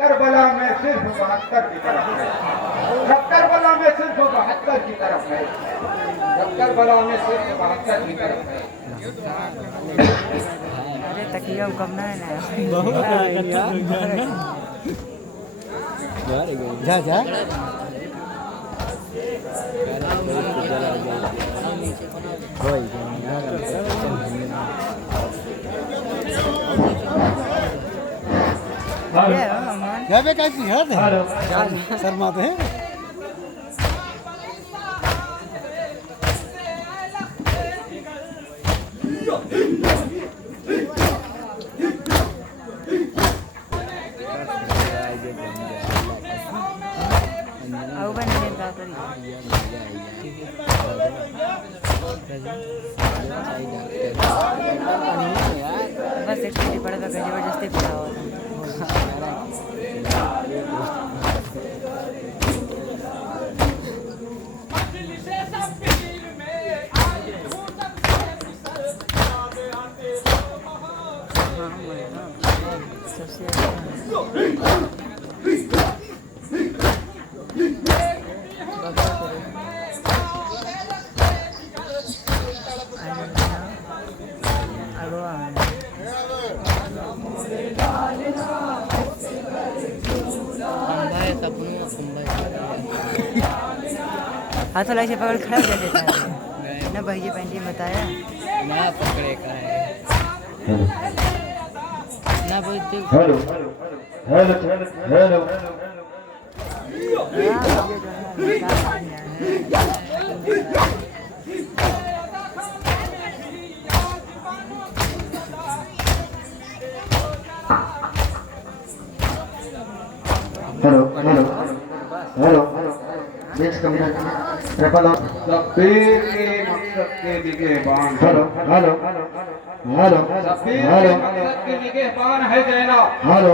Karbala में सिर्फ 72 की तरफ है, जब करबला में सिर्फ 72 की तरफ है, जब करबला में सिर्फ 72 की तरफ है। अरे तकिया कम ना है ना बहुत जा जा क्या बे कैसी है शर्माते हैं बस एक छोटी पड़े तो जबरदस्ती पड़ा हुआ था सबसे हाथों लाइसे पकड़ खड़ा कर देता है ना भैया पैंटी बताया ना पकड़े का है ना बोलते hello hello hello hello hello hello please come triple तकदीर के मकसद के निगहबान हेलो हेलो हेलो तकदीर के मकसद के निगहबान है जैनब हेलो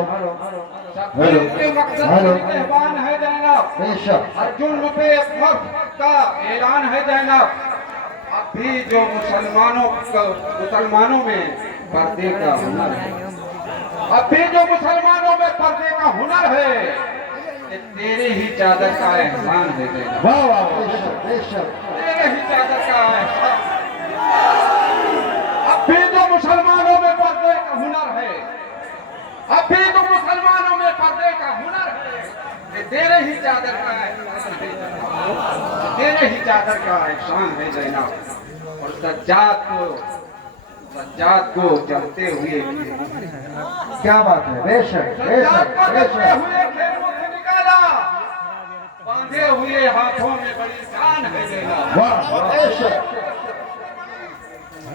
हेलो के मकसद के निगहबान है जैनब बेशक अर्जुन पे खौफ का ऐलान है जैनब अभी जो मुसलमानों में पर्दे का हुनर है अभी जो मुसलमानों में पर्दे का हुनर है तेरे ही चादर का एहसान है जैनब वाह वाह बेशक तेरे ही चादर का एहसान अभी जो मुसलमानों में पर्दे का हुनर है अभी जो मुसलमानों में पर्दे का हुनर है ये तेरे ही चादर का एहसान है तेरे ही चादर का एहसान है जैनब और सज्जाद को जलते हुए क्या बात है बेशक बेशक बेशक बांधे हुए हाथों में बड़ी जान है जैनब वाह बेशक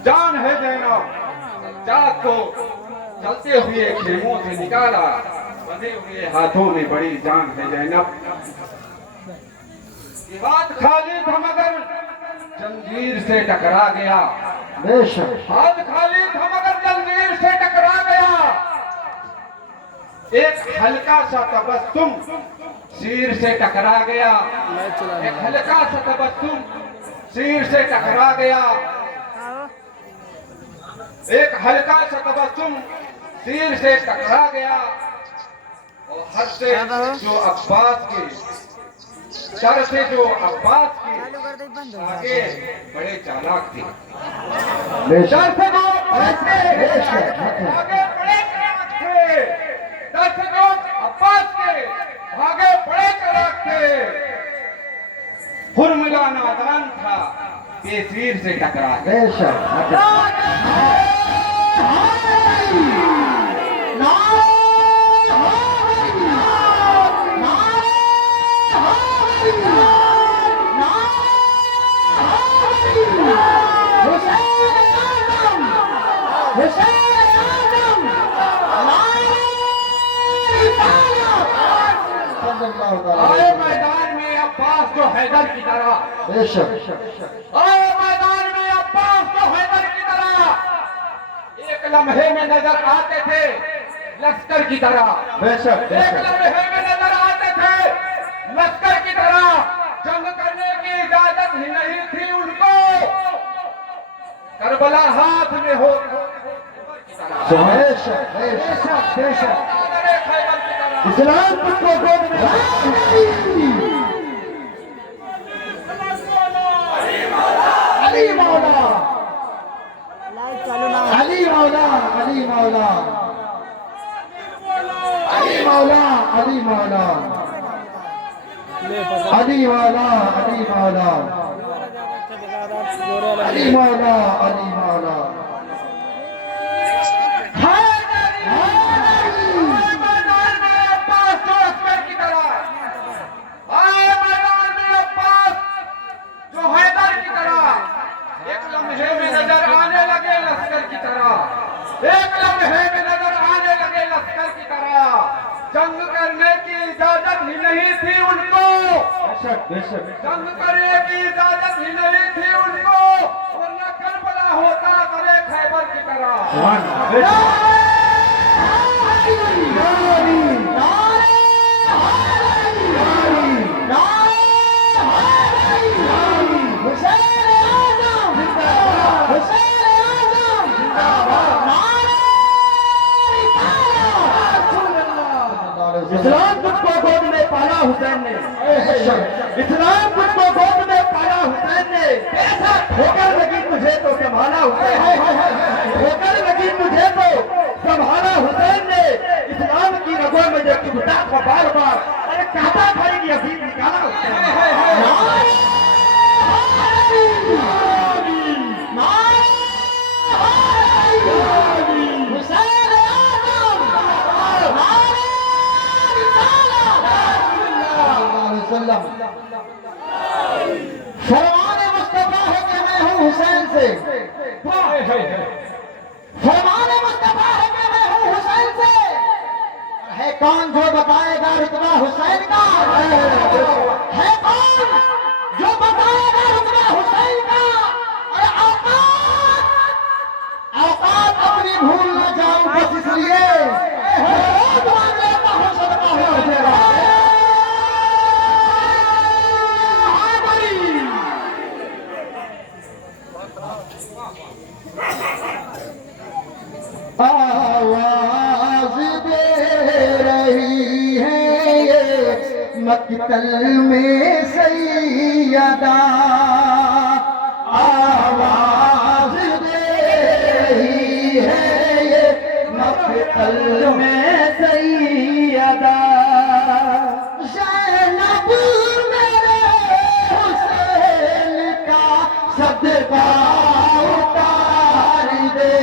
जान है जैनब सज्जाद को चलते हुए खेमों से निकाला बंधे हुए हाथों में बड़ी जान है जैनब हाथ खाली था मगर जंजीर से टकरा गया बेशक हाथ खाली था मगर जंजीर से टकरा गया एक हल्का सा तबस्सुम सिर से टकरा गया एक हल्का सा तबस्सुम सिर से टकरा गया एक हल्का सा तबस्सुम सिर से टकरा गया और हद से जो अब्बास के सर से जो अब्बास की आगे बड़े चालाक थे सर से जो आगे बड़े चालाक थे सर से जो अब्बास के आगे बड़े चालाक थे फुरमुला नादान था बेसिर से टकरा गया आए मैदान में अब्बास जो हैदर की तरह आए मैदान में अब्बास जो हैदर की तरह एक लम्हे में नजर आते थे लश्कर की तरह एक लम्हे में नजर आते थे लश्कर की तरह जंग करने की इजाजत ही नहीं थी उनको करबला हाथ में हो खैबर की तरह इस्लाम को गोद में अली मौला, अली मौला, अली मौला, अली मौला, अली मौला, अली मौला, अली मौला, अली मौला, अली मौला। जंग करने की इजाजत ही नहीं थी उनको, जंग करने की इजाजत ही नहीं थी उनको, वरना करबला होता करे खैबर की तरह। इस्लाम तुझको गोद में पाला हुसैन ने, इस्लाम तुझको गोद में पाला हुसैन ने, ठोकर लगी तुझे तो संभाला हुसैन ने, ठोकर लगी तुझे तो संभाला हुसैन ने, इस्लाम की रगों में जब चुभता था बार बार, अरे कहता था कि अभी निकाला हुसैन। फरमाने मुस्तफा है कि मैं हूँ हुसैन से, फरमाने मुस्तफा है कि मैं हूँ हुसैन से, है कौन जो बताएगा रुतबा हुसैन का, है कौन जो बताएगा रुतबा हुसैन का। अरे औकात औकात अपनी भूल न जाऊं बस इसलिए रोज मांग लेता हूँ सदका हुसैन। आवाज दे रही है ये मक्तल में सैयदा, आवाज दे रही है ये मक्तल में सैयदा। ज़ैनब मेरे हुसैन का सदका उतार दे,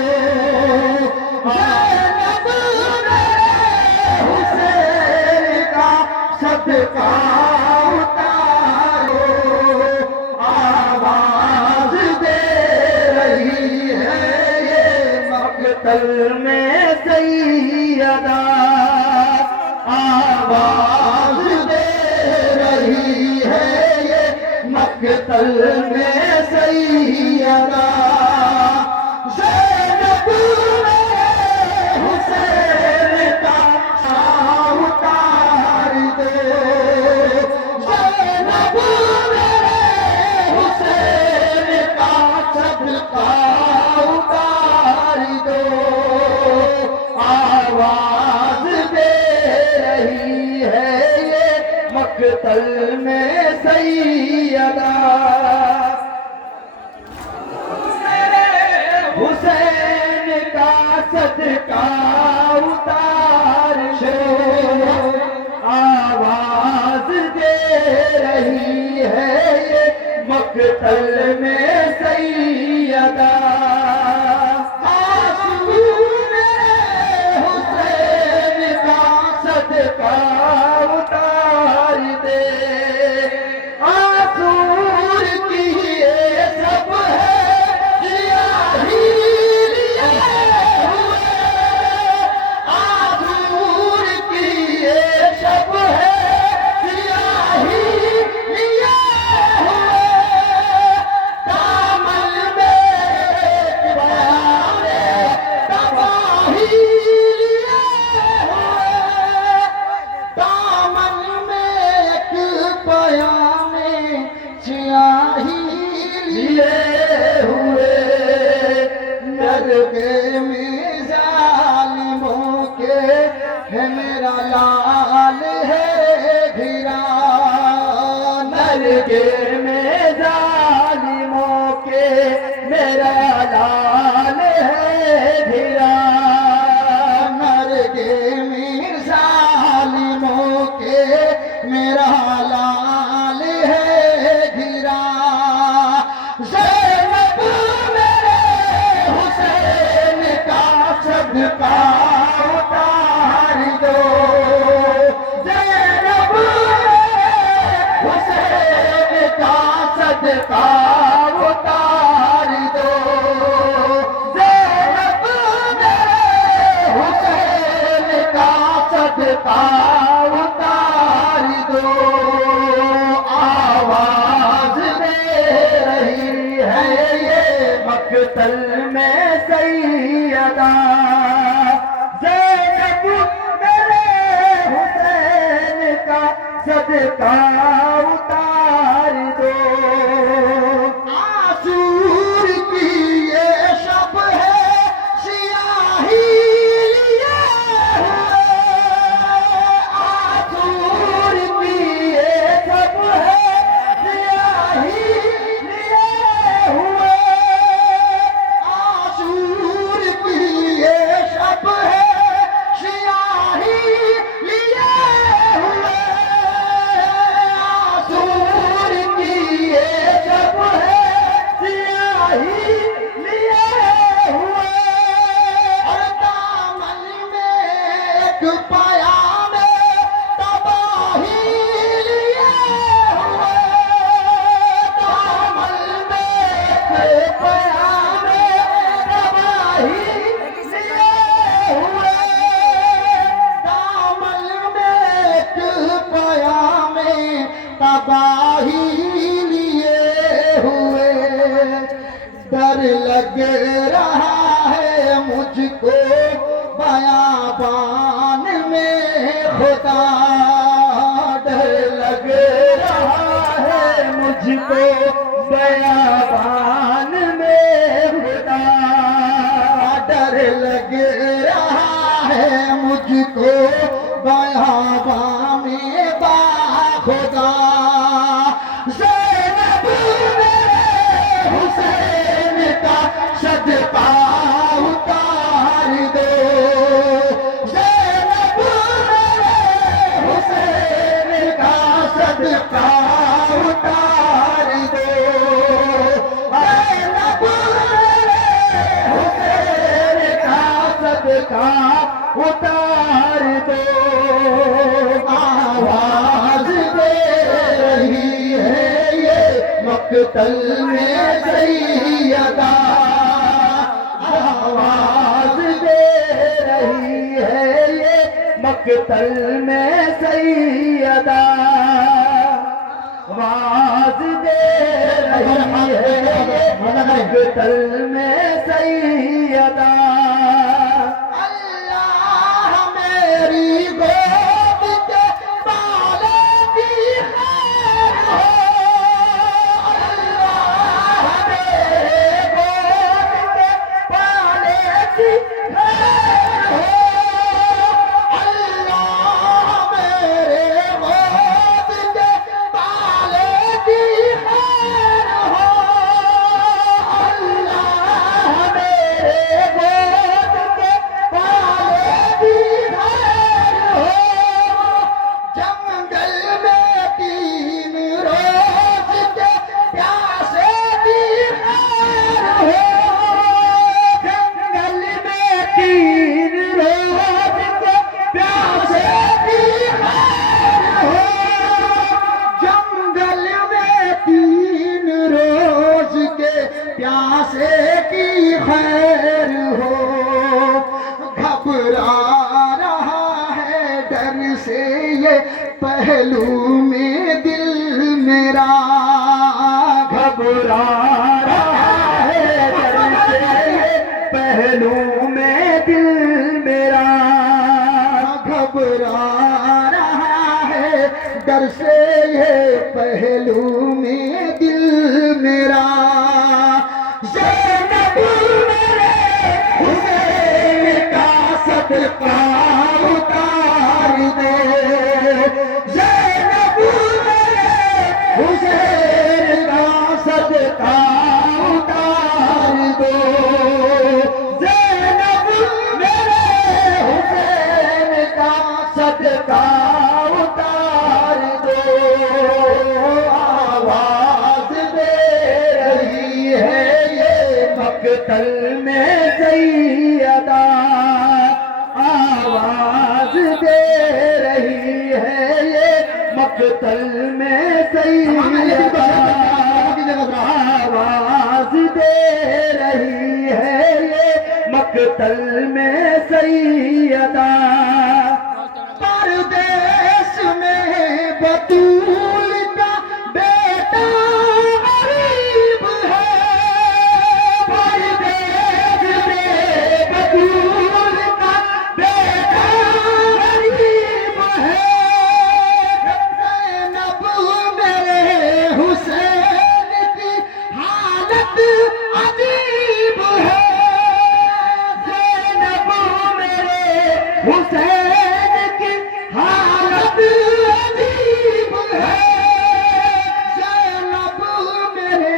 सदका उतारो, आवाज दे रही है ये मक्तल में सैयदा, आवाज दे रही है ये मक्तल में सैयदा। मक्तल में सैयदा, हुसैन का सदका उतार दो, आवाज दे रही है ये मक्तल में सैयदा। हुसैन का सदका उतार दे, आसूर की ये सब है, लिया ही लिए हुए, मेरा लाल है घिरा, नरगे में जालिमों के मेरा लाल है घिरा, नरगे में जालिमों के मेरा लाल है घिरा। ज़ैनब मेरे हुसैन का सदका उतार दो, ज़ैनब मेरे हुसैन का सदका उतार दो, ज़ैनब मेरे हुसैन का सदका उतार दो। आवाज दे रही है ये मक्तल में सैयदा, ज़ैनब मेरे हुसैन का सदका उतार दो। आसूर की ये शब है सियाही लिए हुए, आसूर की ये शब है सियाही लिए हुए, आसूर की ये शब है सियाही लिए हुए, आसूर की ये शब है सियाही लिए हुए। और दामन में एक पयाम तबाही लिए हुए, दामन में एक पयाम तबाही लिए हुए, दामन में एक पयाम तबाही लिए हुए। डर लग रहा है मुझको बयाबान में खुदा, डर लग रहा है मुझको बयाबान में खुदा, डर लग रहा है मुझको बयाबान में बाखुदा। ज़ैनब मेरे हुसैन का सदका उतार दो, ज़ैनब मेरे हुसैन का सदका उतार दो, ज़ैनब मेरे हुसैन का सदका उतार दो। आवाज दे रही है ये मक्तल में सैयदा, आवाज दे रही है ये मक्तल में सैयदा, आवाज दे रही है ये मक्तल में सैयदा। अल्लाह मेरी गोद के बालों की खैर हो, अल्लाह मेरे गोद के बालों की खैर हो, अल्लाह मेरे गोद के बालों की खैर हो, अल्लाह मेरे गोद के बालों की खैर हो। जंगल में 3 रोज के प्यासे की खैर हो, जंगल में 3 रोज के प्यासे की खैर हो, जंगल में 3 रोज के प्यासे की खैर हो। घबरा रहा है डर से ये पहलू में दिल मेरा, घबरा रहा है डर से ये पहलू में दिल मेरा, घबरा रहा है डर से ये पहलू में दिल मेरा। ज़ैनब मेरे हुसैन का सदका उतार है ये मकतल में सैयदा आवाज दे रही है ये मकतल में सैयदा परदेश में बतूल का बेटा गरीब है परदेश में बतूल का बेटा गरीब है ज़ैनब मेरे हुसैन की हालत अजीब है ज़ैनब मेरे हुसैन की हालत अजीब है ज़ैनब मेरे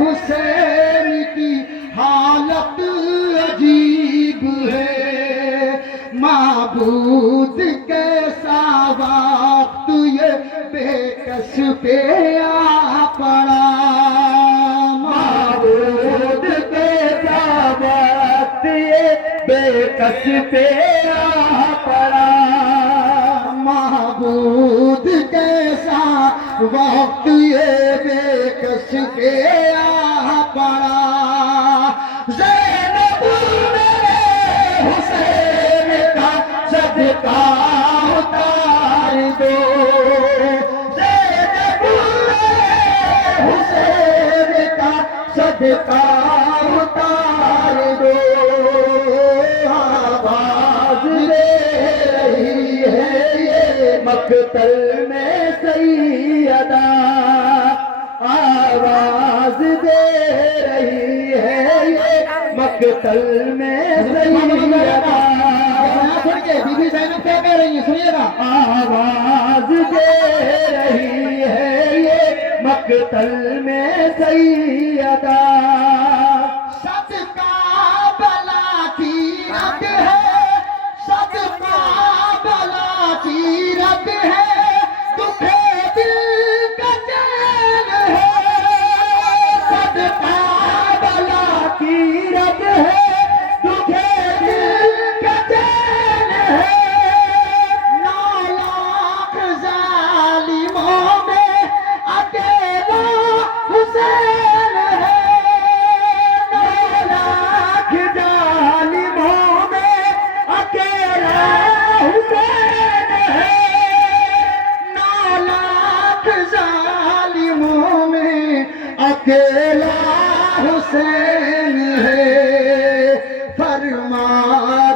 हुसैन की हालत अजीब है माबूद कैसा वक्त ये बेकस पे आ पड़ा माबूद कैसा वक्त ये बेकस पे आ पड़ा महबूद कैसा वक्त ये बेकस पे आ पड़ा ज़ैनब मेरे हुसैन का सदका उतार दो ज़ैनब मेरे हुसैन का सदका उतार दो आवाज दे रही है ये मकतल में सैयदा आवाज दे रही है ये मकतल में सैयदा बीबी ज़ैनब क्या कह रही है सुनिएगा आवाज दे रही है ये मकतल में सैयदा सदका बला की रब है सदका बला की रब है दुखे दिल का चैन है सदका बला की रब है दुखे दिल का चैन है 9 लाख जालिमों में अकेला हुसैन है 9 लाख जालिमों में अकेला हुसैन है 9 लाख जालिमों में अकेला हुसैन है फरमा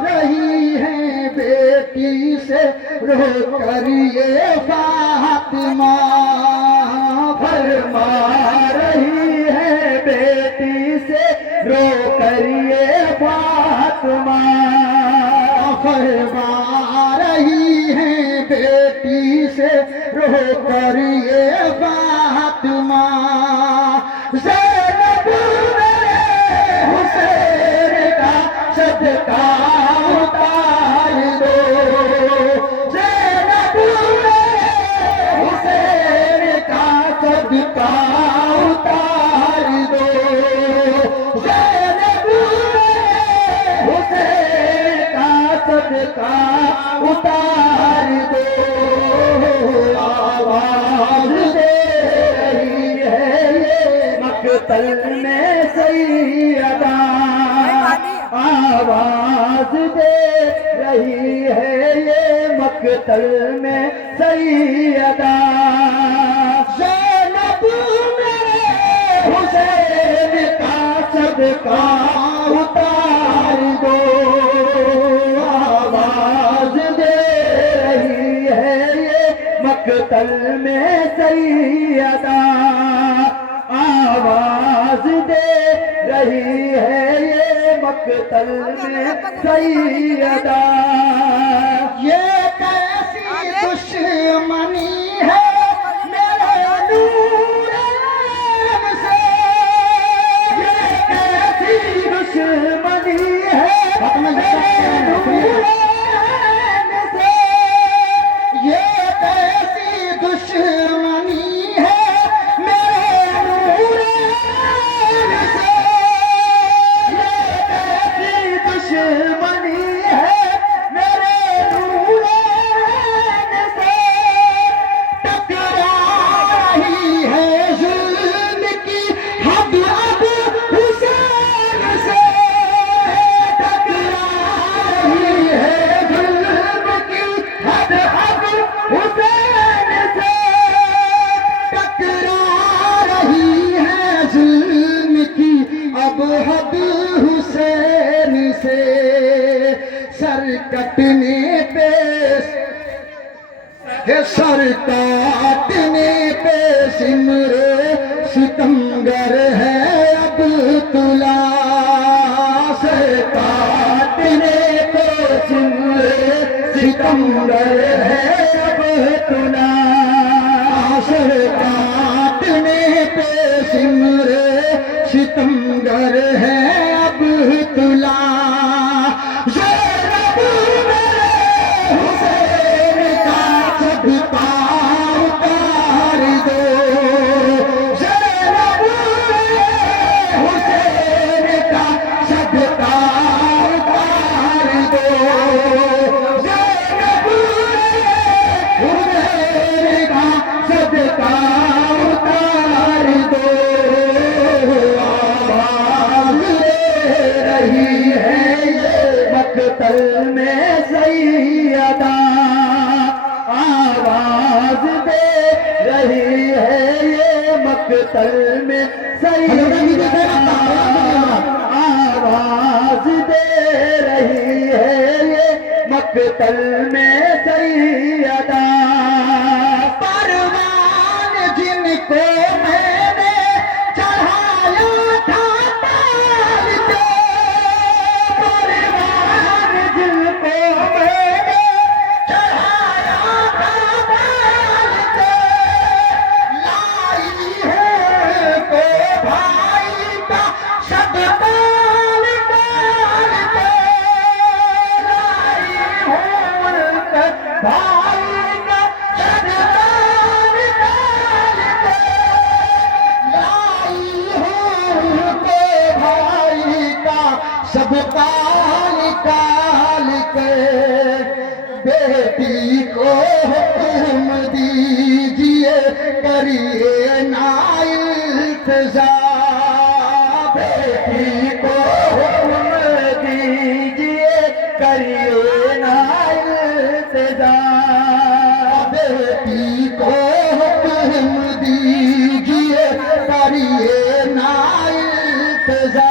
रही है बेटी से रो कर ये फातिमा फरमा रही है बेटी से रो कर ये फातिमा फरमा रही है बेटी से रो कर ये फातिमा ज़ैनब मेरे हुसैन का सदका उतार दो ज़ैनब मेरे हुसैन का सदका उतार दो ज़ैनब मेरे हुसैन का सदका उतार दो आवाज दे रही है ये मकतल में सैयदा आवाज दे रही है ये मकतल में सैयदा ज़ैनब मेरे हुसैन का सदका उतार दो आवाज दे रही है ये मकतल में सैयदा आवाज दे रही है ये मकतल में सैयदा ये कैसी दुश्मनी है मेरे नूर आलम से ये कैसी दुश्मनी है मेरे नूर आलम से ये कैसी दुश्मनी है मेरे नूर आलम से ये कैसी दुश्मनी है मेरे नूर हुसैन से टकरा रही है जुल्म की अब हद हुसैन से सर कटने पे सर काटने पे सिमरे सितमगर है अब तुला सर काटने पे सिमरे सितमगर है अब तुला सर काटने पे सिमरे सितमगर है अब तुला मकतल में सैयदा आवाज दे रही है ये मकतल में सैयदा आवाज दे रही है ये मकतल में सैयदा परवान जिनको मैंने चढ़ाया था ताल पे परवान जिनको मैंने चढ़ाया था ताल पे लाई है को भाई का सदकाल डाल पे लाई हूँ उनके भाई का सदकाल डाल पे लाई हूँ उनके भाई का सदकाल निकाल के बेटी को हुक्म दीजिए करिए ना इल्तिजा बेटी को हुक्म दीजिए करिए ना इल्तिजा बेटी को हुक्म दीजिए करिए ना इल्तिजा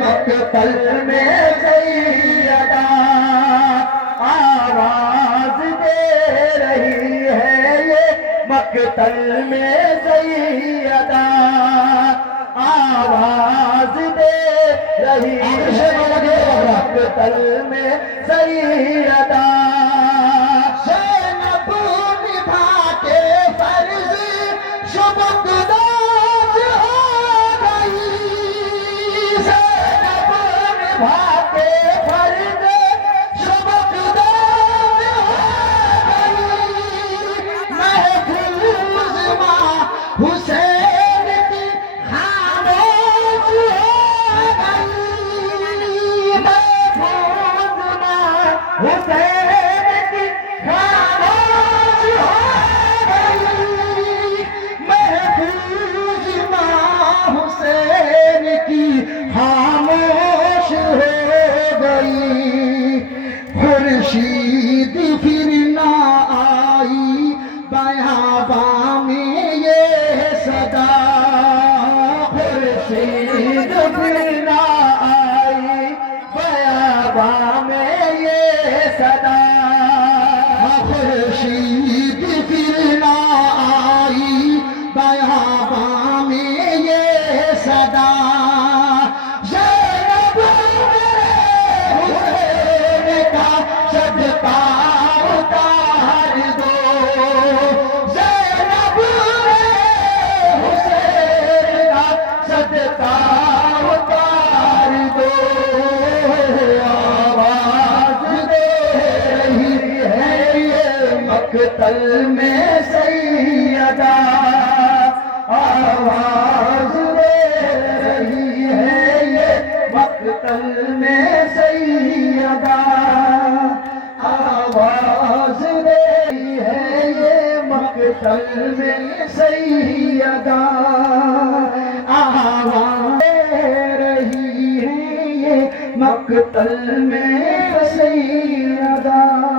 मकतल में सैयदा आवाज दे रही है ये मकतल में सैयदा आवाज दे रही है मकतल में सैयदा ज़ैनब निभा के फर्ज शुबकदार हो गई भाते फर्ज शुबकदार हो गई महफूज माँ हुसैन की खामोश हो गई महफूज माँ हुसैन मकतल में सैयदा आवाज दे रही है, ये मकतल में सैयदा आवाज दे रही है, ये मकतल में सैयदा आवाज दे रही है, ये मकतल में सैयदा।